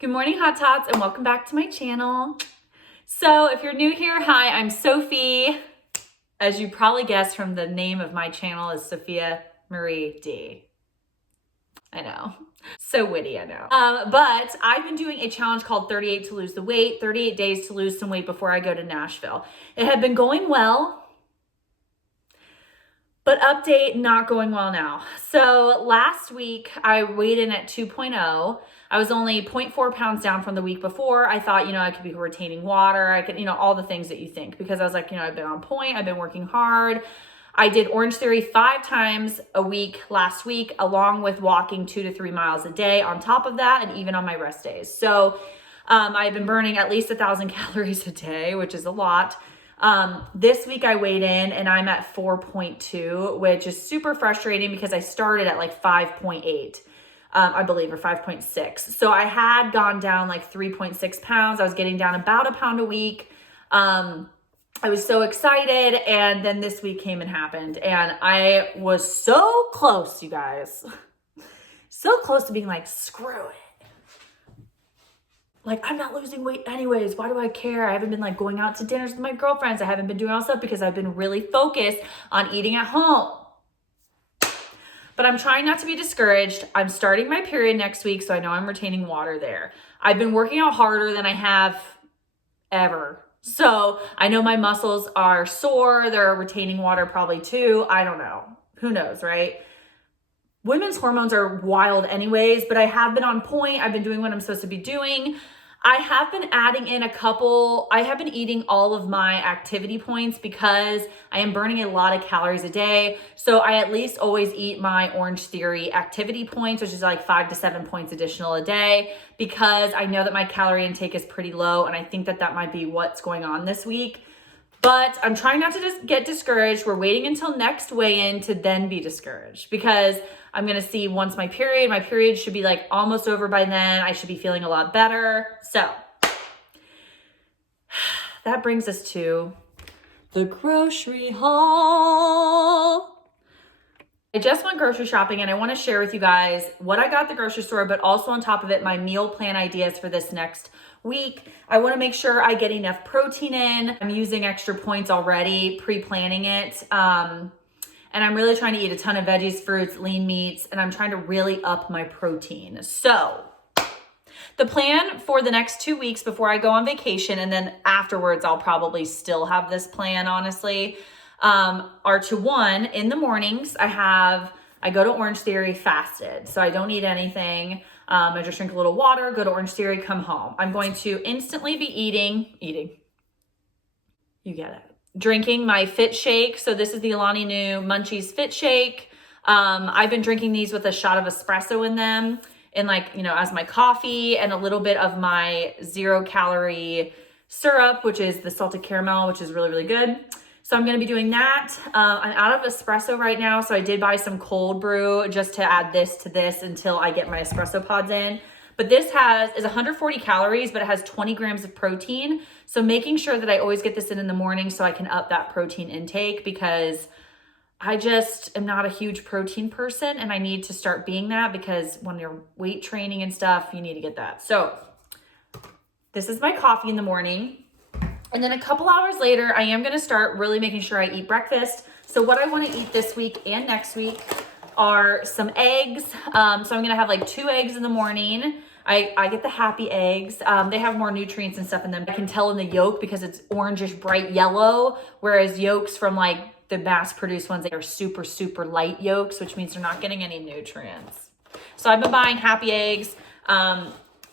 Good morning, Hot Tots, and welcome back to my channel. So if you're new here, hi, I'm Sophie. As you probably guessed from the name of my channel is Sophia Marie D. I know, so witty, I know. But I've been doing a challenge called 38 to lose the weight, 38 days to lose some weight before I go to Nashville. It had been going well, but update, not going well now. So last week I weighed in at 2.0. I was only 0.4 pounds down from the week before. I thought, I could be retaining water. I could, all the things that you think, because I was like, I've been on point. I've been working hard. I did Orange Theory 5 times a week last week, along with walking 2 to 3 miles a day on top of that, and even on my rest days. So I've been burning at least 1,000 calories a day, which is a lot. This week I weighed in and I'm at 4.2, which is super frustrating because I started at like 5.8. I believe, or 5.6. So I had gone down like 3.6 pounds. I was getting down about a pound a week. I was so excited. And then this week came and happened. And I was so close, you guys. So close to being like, screw it. Like, I'm not losing weight anyways. Why do I care? I haven't been like going out to dinners with my girlfriends. I haven't been doing all stuff because I've been really focused on eating at home. But I'm trying not to be discouraged. I'm starting my period next week, so I know I'm retaining water there. I've been working out harder than I have ever. So I know my muscles are sore. They're retaining water probably too. I don't know. Who knows, right? Women's hormones are wild anyways, but I have been on point. I've been doing what I'm supposed to be doing. I have been adding in I have been eating all of my activity points because I am burning a lot of calories a day. So I at least always eat my Orange Theory activity points, which is like 5 to 7 points additional a day, because I know that my calorie intake is pretty low. And I think that that might be what's going on this week. But I'm trying not to just get discouraged. We're waiting until next weigh-in to then be discouraged, because I'm going to see once my period should be like almost over by then. I should be feeling a lot better. So that brings us to the grocery haul. I just went grocery shopping and I want to share with you guys what I got at the grocery store, but also on top of it, my meal plan ideas for this next week. I want to make sure I get enough protein in. I'm using extra points already, pre-planning it. And I'm really trying to eat a ton of veggies, fruits, lean meats, and I'm trying to really up my protein. So the plan for the next 2 weeks before I go on vacation, and then afterwards, I'll probably still have this plan, honestly, are to, one, in the mornings, I go to Orange Theory fasted. So I don't eat anything. I just drink a little water, go to Orange Theory, come home. I'm going to instantly be eating, you get it. Drinking my Fit Shake. So this is the Alani Nu Munchies Fit Shake. I've been drinking these with a shot of espresso in them, and as my coffee, and a little bit of my 0-calorie syrup, which is the salted caramel, which is really, really good. So I'm going to be doing that. I'm out of espresso right now. So I did buy some cold brew just to add this to this until I get my espresso pods in. But this is 140 calories, but it has 20 grams of protein. So making sure that I always get this in the morning so I can up that protein intake, because I just am not a huge protein person, and I need to start being that, because when you're weight training and stuff, you need to get that. So this is my coffee in the morning. And then a couple hours later, I am going to start really making sure I eat breakfast. So what I want to eat this week and next week are some eggs. So I'm going to have like 2 eggs in the morning. I get the happy eggs. They have more nutrients and stuff in them. I can tell in the yolk because it's orangish bright yellow, whereas yolks from like the mass-produced ones, they are super, super light yolks, which means they're not getting any nutrients. So I've been buying happy eggs.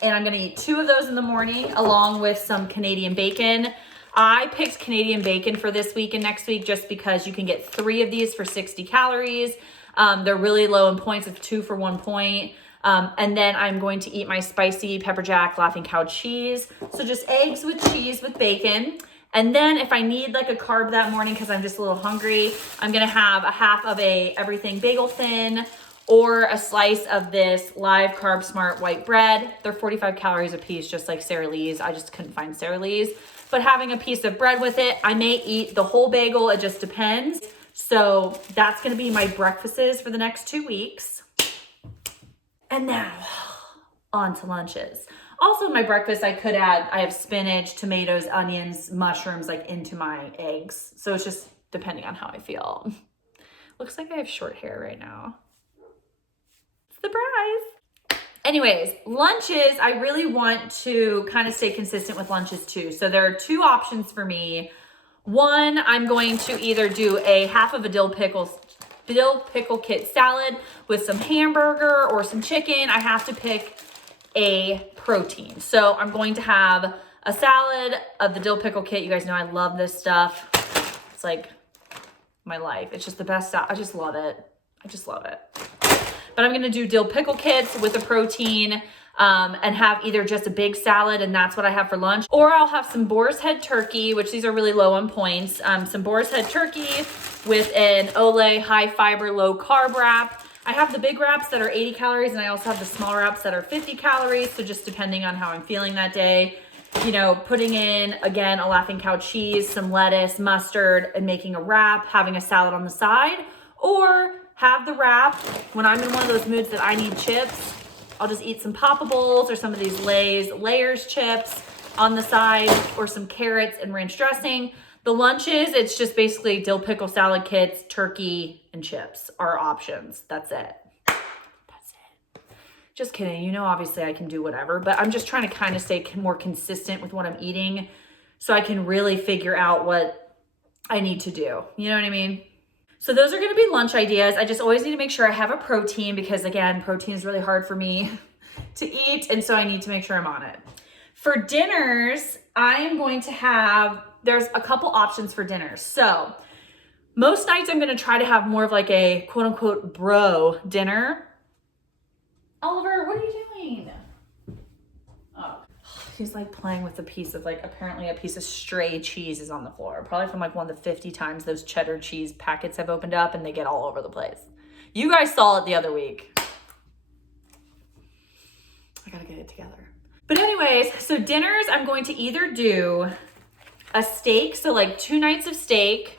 And I'm going to eat 2 of those in the morning, along with some Canadian bacon. I picked Canadian bacon for this week and next week just because you can get 3 of these for 60 calories. They're really low in points. It's 2 for 1 point. And then I'm going to eat my spicy pepper jack Laughing Cow cheese. So just eggs with cheese with bacon. And then if I need like a carb that morning because I'm just a little hungry, I'm going to have a half of a everything bagel thin, or a slice of this Live Carb Smart white bread. They're 45 calories a piece, just like Sara Lee's. I just couldn't find Sara Lee's. But having a piece of bread with it, I may eat the whole bagel. It just depends. So that's going to be my breakfasts for the next 2 weeks. And now on to lunches. Also, my breakfast, I have spinach, tomatoes, onions, mushrooms, like into my eggs. So it's just depending on how I feel. Looks like I have short hair right now. Surprise. Anyways, lunches, I really want to kind of stay consistent with lunches too. So there are two options for me. One, I'm going to either do a half of a dill pickle kit salad with some hamburger or some chicken. I have to pick a protein. So I'm going to have a salad of the dill pickle kit. You guys know I love this stuff. It's like my life. It's just the best stuff. I just love it. I just love it. But I'm gonna do dill pickle kits with a protein and have either just a big salad, and that's what I have for lunch, or I'll have some boar's head turkey, which these are really low on points. Some boar's head turkey with an Olay high fiber, low carb wrap. I have the big wraps that are 80 calories, and I also have the small wraps that are 50 calories. So just depending on how I'm feeling that day, you know, putting in, again, a Laughing Cow cheese, some lettuce, mustard, and making a wrap, having a salad on the side, or have the wrap. When I'm in one of those moods that I need chips, I'll just eat some Poppables or some of these Layers chips on the side, or some carrots and ranch dressing. The lunches, it's just basically dill pickle salad kits, turkey, and chips are options. That's it. That's it. Just kidding. You know, obviously I can do whatever, but I'm just trying to kind of stay more consistent with what I'm eating so I can really figure out what I need to do. You know what I mean? So those are going to be lunch ideas. I just always need to make sure I have a protein because, again, protein is really hard for me to eat, and so I need to make sure I'm on it. For dinners, I am going to have, there's a couple options for dinners. So most nights I'm going to try to have more of like a quote unquote bro dinner. Oliver, what are you doing? Oh, he's like playing with a piece of like, apparently a piece of stray cheese is on the floor. Probably from like one of the 50 times those cheddar cheese packets have opened up and they get all over the place. You guys saw it the other week. I gotta get it together. But anyways, so dinners, I'm going to either do a steak, so like 2 nights of steak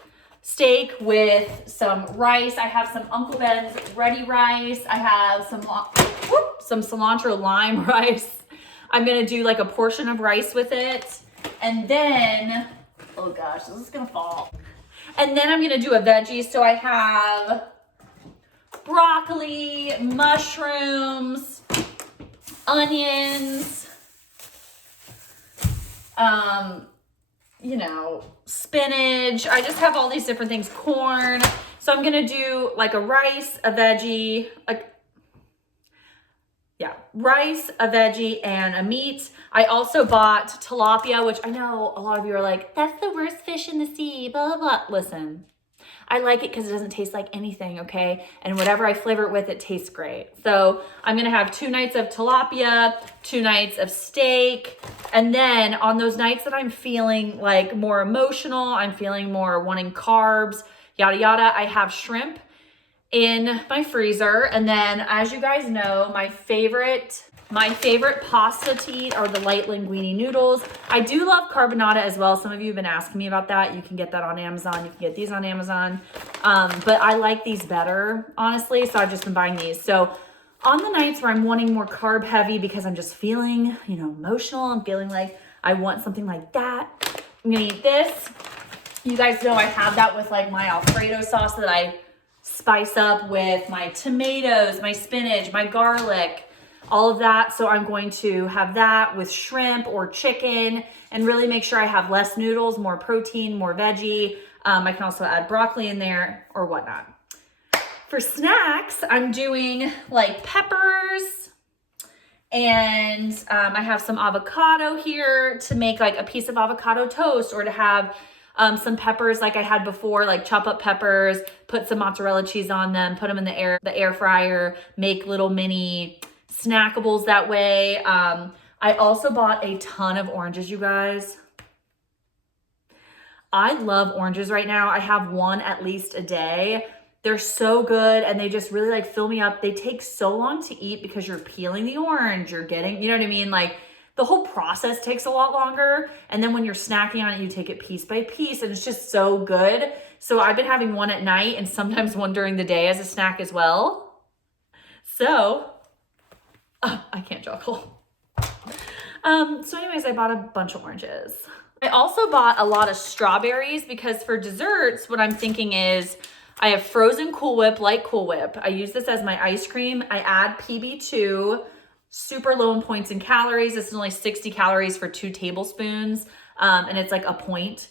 with some rice. I have some Uncle Ben's ready rice. I have some cilantro lime rice. I'm gonna do like a portion of rice with it. And then, oh gosh, this is gonna fall. And then I'm gonna do a veggie. So I have broccoli, mushrooms, onions, you know, spinach. I just have all these different things, corn. So I'm gonna do like a rice, a veggie, rice, a veggie, and a meat. I also bought tilapia, which I know a lot of you are like, that's the worst fish in the sea, blah, blah, blah. Listen, I like it because it doesn't taste like anything, okay? And whatever I flavor it with, it tastes great. So I'm gonna have 2 nights of tilapia, 2 nights of steak, and then on those nights that I'm feeling like more emotional, I'm feeling more wanting carbs, yada, yada, I have shrimp in my freezer. And then, as you guys know, my favorite pasta to eat are the light linguine noodles. I do love carbonara as well. Some of you have been asking me about that. You can get that on Amazon. You can get these on Amazon. But I like these better, honestly. So I've just been buying these. So on the nights where I'm wanting more carb heavy because I'm just feeling, you know, emotional, I'm feeling like I want something like that, I'm gonna eat this. You guys know I have that with like my Alfredo sauce that I spice up with my tomatoes, my spinach, my garlic, all of that. So I'm going to have that with shrimp or chicken and really make sure I have less noodles, more protein, more veggie. I can also add broccoli in there or whatnot. For snacks, I'm doing like peppers, and I have some avocado here to make like a piece of avocado toast, or to have some peppers like I had before, like chop up peppers, put some mozzarella cheese on them, put them in the air fryer, make little mini snackables that way. I also bought a ton of oranges, you guys. I love oranges right now. I have one at least a day. They're so good, and they just really like fill me up. They take so long to eat because you're peeling the orange, you're getting, you know what I mean? Like the whole process takes a lot longer. And then when you're snacking on it, you take it piece by piece, and it's just so good. So I've been having one at night and sometimes one during the day as a snack as well. So, I can't juggle. So anyways, I bought a bunch of oranges. I also bought a lot of strawberries because for desserts, what I'm thinking is I have frozen Cool Whip, light Cool Whip. I use this as my ice cream. I add PB2, super low in points and calories. This is only 60 calories for 2 tablespoons. And it's like a point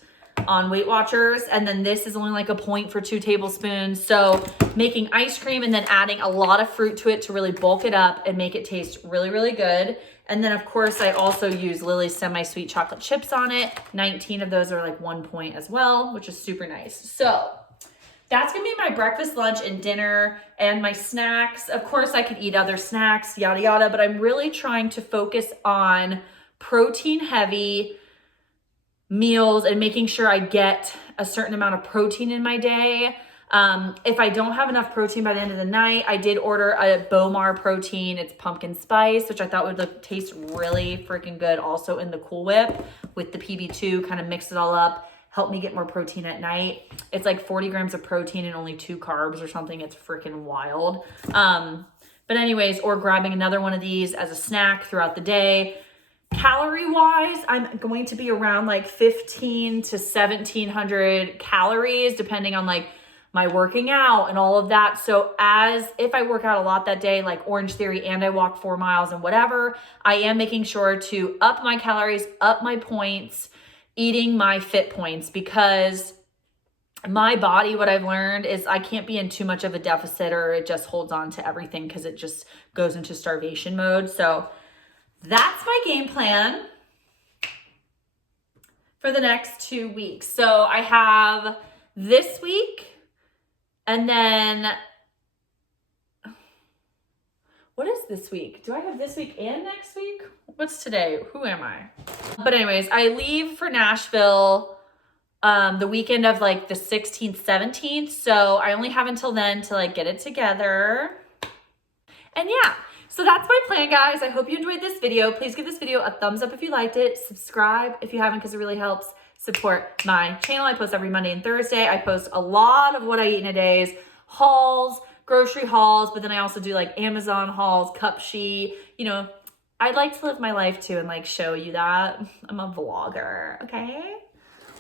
on Weight Watchers. And then this is only like a point for 2 tablespoons. So making ice cream and then adding a lot of fruit to it to really bulk it up and make it taste really, really good. And then of course I also use Lily's semi-sweet chocolate chips on it. 19 of those are like 1 point as well, which is super nice. So that's gonna be my breakfast, lunch, and dinner, and my snacks. Of course I could eat other snacks, yada, yada, but I'm really trying to focus on protein heavy meals and making sure I get a certain amount of protein in my day. If I don't have enough protein by the end of the night, I did order a Bomar protein. It's pumpkin spice, which I thought would taste really freaking good also in the Cool Whip with the PB2, kind of mix it all up, help me get more protein at night. It's like 40 grams of protein and only 2 carbs or something. It's freaking wild. But anyways, or grabbing another one of these as a snack throughout the day. Calorie wise, I'm going to be around like 15 to 1700 calories, depending on like my working out and all of that. So if I work out a lot that day, like Orange Theory, and I walk 4 miles and whatever, I am making sure to up my calories, up my points, eating my fit points, because my body, what I've learned is I can't be in too much of a deficit or it just holds on to everything because it just goes into starvation mode. So that's my game plan for the next 2 weeks. So I have this week, and then what is this week? Do I have this week and next week? What's today? Who am I? But anyways, I leave for Nashville the weekend of like the 16th, 17th. So I only have until then to like get it together. And yeah, so that's my plan, guys. I hope you enjoyed this video. Please give this video a thumbs up if you liked it. Subscribe if you haven't, because it really helps support my channel. I post every Monday and Thursday. I post a lot of what I eat in a day, hauls, grocery hauls, but then I also do like Amazon hauls, Cupshe. You know, I'd like to live my life too and like show you that. I'm a vlogger, okay?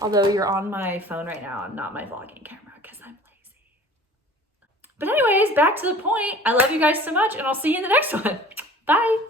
Although you're on my phone right now, I'm not my vlogging camera because I'm lazy. But anyways, back to the point. I love you guys so much, and I'll see you in the next one. Bye.